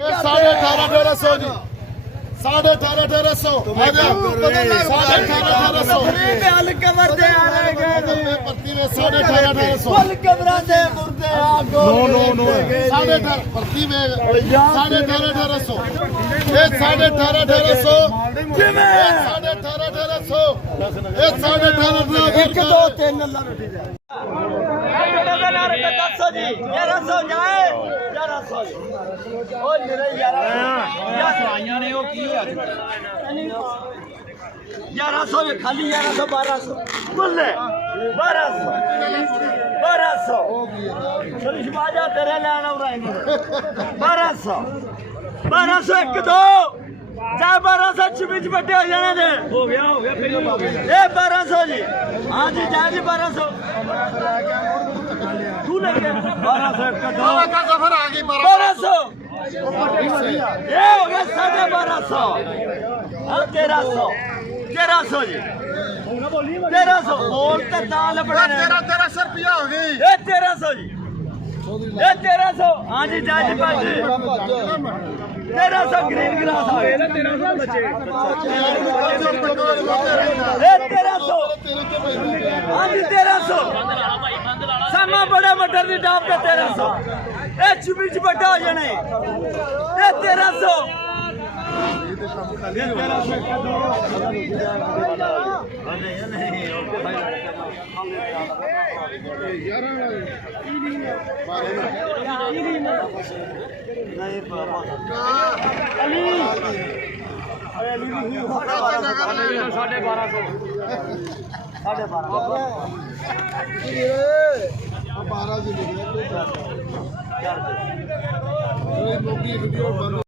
18,500 जी 18,500 भर्ती में 18,500 भर्ती में 18,500 ये 18,500 1100 खाली 1100 1200 बोले 1200 चलिए बाजा तेरे लेना उड़ाएंगे 1200 एक दो चाहे 1200 बीच बटे हो जाने दे हो गया फिर ये 1200 जी हाँ जी जाए जी 1200 तू लेके 1200 एक दो 1200 ये हो गया 1250 1300 जी 1300 बोलते दाल बड़ा 1300 रुपया हो गई ये 1300 जी ये 1300 हाँ जी जाए 1300 ग्रीन गिलास आ गए 1300 बचे ये 1300 हाँ जी 1300 सामा बड़ा मटर दी डाब पे 1300 ये चुबीच बटा हो जाने ये 1300 12